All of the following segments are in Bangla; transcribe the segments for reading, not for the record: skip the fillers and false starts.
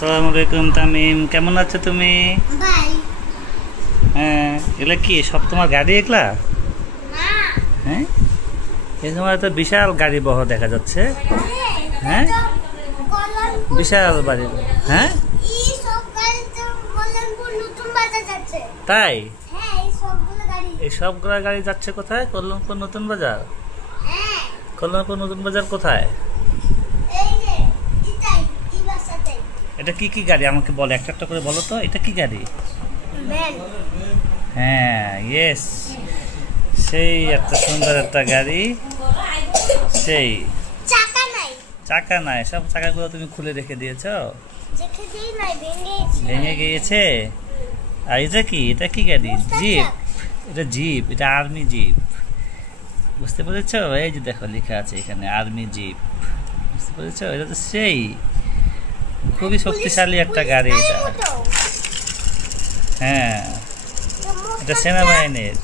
আসসালামু আলাইকুম তামিম, কেমন আছো তুমি? হ্যাঁ, এগুলা কি সব তোমার গাড়ি এগুলা? হ্যাঁ, এই সময় তো বিশাল গাড়ি বহ দেখা যাচ্ছে। হ্যাঁ, বিশাল বাড়ি। হ্যাঁ তাই, এই সবগুলা গাড়ি যাচ্ছে কোথায়? কল্যাণপুর নতুন বাজার। কল্যাণপুর নতুন বাজার কোথায়? এটা কি কি গাড়ি আমাকে বলো, একটা একটা করে বলো তো, এটা কি গাড়ি? হ্যাঁ, ইয়েস, সেই একটা সুন্দর একটা গাড়ি। সেই চাকা নাই, সব চাকাগুলো তুমি খুলে রেখে দিয়েছো, ভেঙে গিয়েছে। আর এটা কি, এটা কি গাড়ি? জিপ। এটা জিপ, এটা আর্মি জিপ, বুঝতে পেরেছো? এই যে দেখো লেখা আছে এখানে আর্মি জিপ, বুঝতে পেরেছো? এটা তো সেই খুবই শক্তিশালী একটা গাড়ি এটা। হ্যাঁ, এটা সেনাবাহিনীর।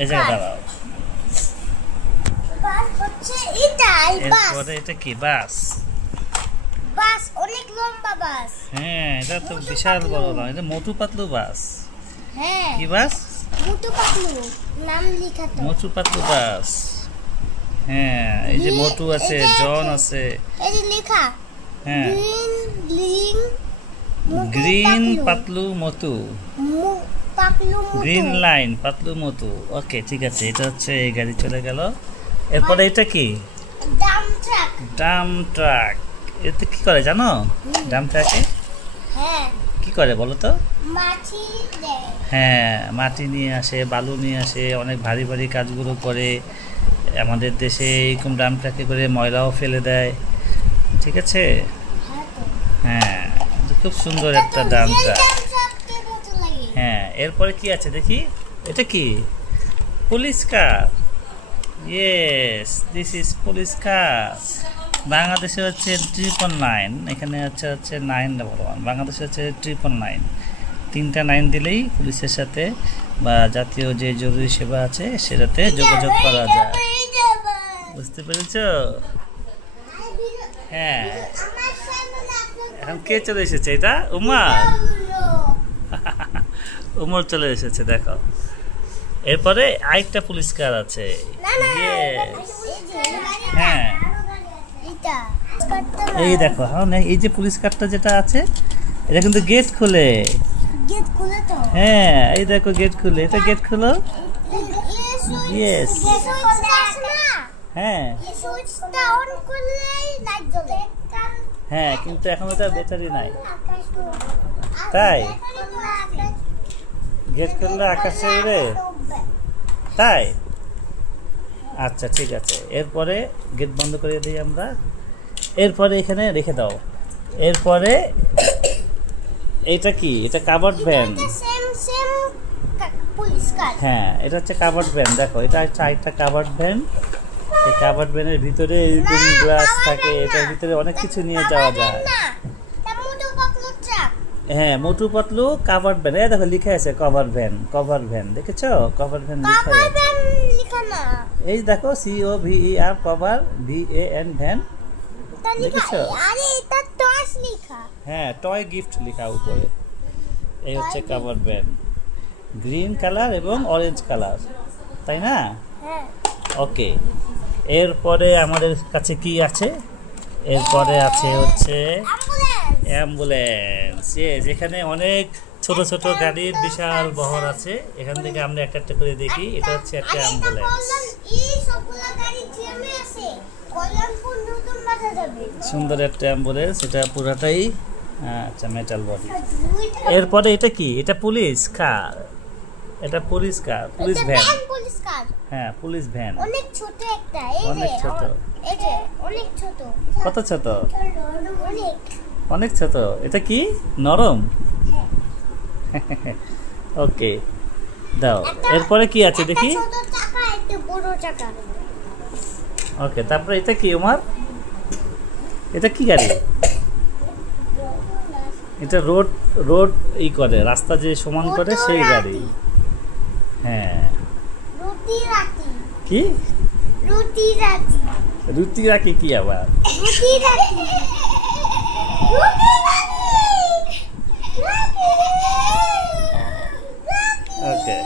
এই জায়গায় দাঁড়াও। এরপরে এটা কি? বাস। অনেক লম্বা বাস। হ্যাঁ, এটা তো বিশাল বড় না, এটা মোটু পাতলু বাস। কি বাস? মোটু পাতলু নাম লেখা তো। মোটু পাতলু বাস। হ্যাঁ, এই যে মোটু আছে, জন আছে, এই যে লেখা। হ্যাঁ, green Patlu Motu, green line Patlu Motu. Okay, ঠিক আছে, এটা হচ্ছে এই গাড়ি চলে গেল। এরপরে এটা কি? Dump truck. এতে কি করে জানো? ডাম ট্রাকে কি করে বলো তো? হ্যাঁ, মাটি নিয়ে আসে, বালু নিয়ে আসে, অনেক ভারী ভারী কাজগুলো করে। আমাদের দেশে এরকম ডাম ট্রাকে করে ময়লাও ফেলে দেয়, ঠিক আছে? হ্যাঁ, খুব সুন্দর একটা ডাম ট্রাক। হ্যাঁ, এরপরে কি আছে দেখি, এটা কি? Police car. Yes, this is police কার। বাংলাদেশে হচ্ছে 999, এখানে হচ্ছে 911। বাংলাদেশে হচ্ছে 999, 3টা 9 দিলেই পুলিশের সাথে বা জাতীয় যে জরুরি সেবা আছে সেটাতে যোগাযোগ করা যায়, বুঝতে পেরেছ? হ্যাঁ, এখন কে চলে এসেছে? এটা উমর। উমর চলে এসেছে, দেখো। এরপরে আরেকটা পুলিশ কার আছে। হ্যাঁ, এই দেখো, এই যে পুলিশ কারটা যেটা আছে, এটা কিন্তু গেট খুলে। হ্যাঁ, এই দেখো গেট খুলে, এটা গেট খুলো। ইয়েস, হ্যাঁ হ্যাঁ, কিন্তু এখন ওটা ব্যাটারি নাই, তাই গেট খুললে আকাশে উড়ে, তাই? আচ্ছা, ঠিক আছে, এরপরে গেট বন্ধ করে দিই আমরা। এরপরে এখানে রেখে দাও। এরপরে এইটা কি? এটা কাভার্ড ভ্যান। হ্যাঁ, এটা হচ্ছে কাভার্ড ভ্যান। দেখো, এটা হচ্ছে আরেকটা কাভার্ড ভ্যান। এই কাভার্ড ভ্যানের ভিতরে এরকম গ্লাস থাকে, এটার ভিতরে অনেক কিছু নিয়ে যাওয়া যায়। হ্যাঁ, মোটু পাতলু কাভার্ড ভ্যান। এই দেখো লিখে আছে কভার ভ্যান, কভার ভ্যান, দেখেছো? কভার ভ্যান লিখা আছে। এই দেখো COVER, কভার VAN, ভ্যান, দেখেছো? হ্যাঁ, টয় গিফট লেখা উপরে। এই হচ্ছে কভার ভ্যান, গ্রিন কালার এবং অরেঞ্জ কালার, তাই না? ওকে, এরপরে আমাদের কাছে কি আছে? এরপরে আছে হচ্ছে অ্যাম্বুলেন্স। যেখানে অনেক ছোট ছোট গাড়ির বিশাল বহর আছে। এখান থেকে আমরা একটা একটা করে দেখি। এটা হচ্ছে একটা অ্যাম্বুলেন্স, সুন্দর একটা অ্যাম্বুলেন্স। এটা পুরাটাই আচ্ছা মেটাল বডি। এরপরে এটা কি? এটা পুলিশ কার। এটা পুলিশ কার, পুলিশ ভ্যান। হ্যাঁ, পুলিশ ভ্যান, অনেক ছোট একটা, অনেক ছোট। অনেক ছোট। কত ছোট? অনেক ছোট। এটা কি? নরম। ওকে, দাও। এরপরে কি আছে দেখি? ওকে, তারপরে এটা কি উমার? এটা কি গাড়ি? এটা রোড রোড ই করে, রাস্তা যে সমান করে সেই গাড়ি। হ্যাঁ, কি? রুটি রাখি কি আবার? রুটি রাখি। রুটি রাখি। ওকে,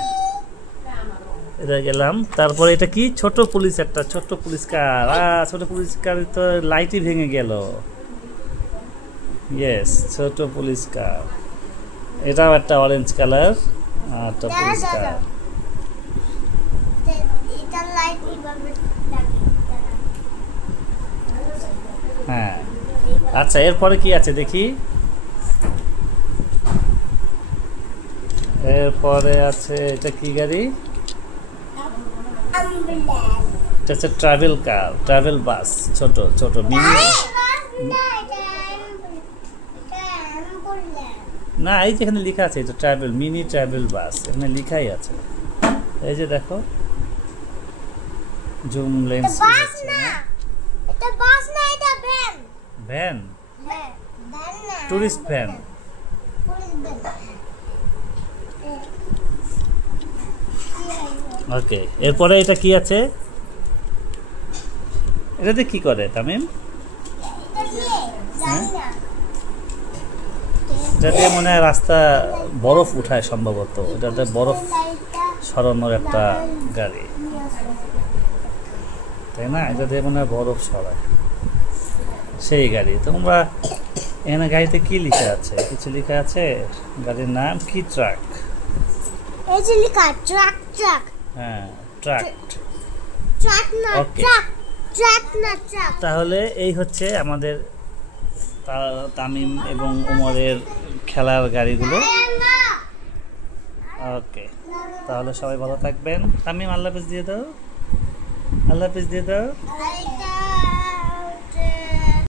এটা গেলাম। তারপরে এটা কি? ছোট পুলিশ, একটা ছোট পুলিশ কার। ছোট পুলিশ কার তো লাইটই ভেঙে গেল। ইয়েস, ছোট পুলিশ কার। এটাও একটা অরেঞ্জ কালার একটা পুলিশ কার। এটা লাইট এইভাবে লাগে। হ্যাঁ, আচ্ছা এরপরে কি আছে দেখি। এরপরে আছে এটা কি গাড়ি? এটা হচ্ছে ট্রাভেল কার, ট্রাভেল বাস, ছোট ছোট মিনি। না, এই যে এখানে লেখা আছে এটা ট্রাভেল, মিনি ট্রাভেল বাস, এখানে লেখাই আছে। এই যে দেখো, জুম লেন্স। বাস না, এটা বাস না, এটা ভ্যান। ভ্যান? হ্যাঁ, ভ্যান না, tourist van. Police van. Okay, এরপরে এটা কি আছে? এটাতে কি করে তামিম? এটা কি? জানি না। এটাতে মনে হয় রাস্তা বরফ উঠায় সম্ভবত। এটাতে বরফ সরানোর একটা গাড়ি, তাই না? এটা দিয়ে মনে হয় বরফ সরায়, সেই গাড়ি। তোমরা এখানে গাড়িতে কি লেখা আছে? কিছু লেখা আছে? গাড়ির নাম কি? ট্রাক। এই যে লেখা ট্রাক, ট্রাক। হ্যাঁ, ট্রাক। ট্রাক না, Okay. ট্রাক। ট্রাক না, ট্রাক। তাহলে এই হচ্ছে আমাদের তামিম এবং ওমরের খেলার গাড়িগুলো। ওকে, তাহলে সবাই ভালো থাকবেন। তামিম আল্লাহ হাফেজ দিয়ে দাও, আল্লাহ হাফেজ দিয়ে দাও।